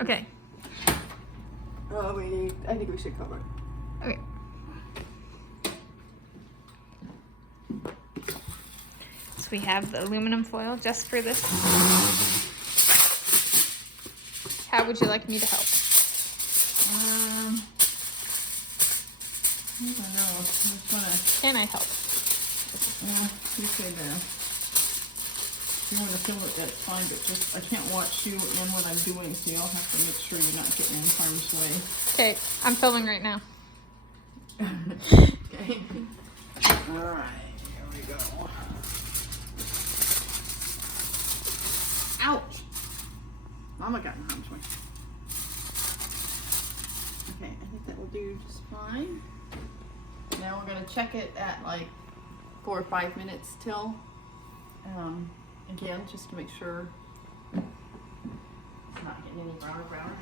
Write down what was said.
Okay. Oh, I think we should cover it. Okay. So we have the aluminum foil just for this. How would you like me to help? I don't know. I just wanna. Can I help? You could. If you want to film it, that's fine. But just I can't watch you and what I'm doing, so you'll have to make sure you're not getting in harm's way. Okay, I'm filming right now. Okay. All right. Here we go. Ouch! Mama got in harm's way. Okay, I think that will do just fine. Now we're gonna check it at like 4 or 5 minutes till. Again, just to make sure it's not getting any browner.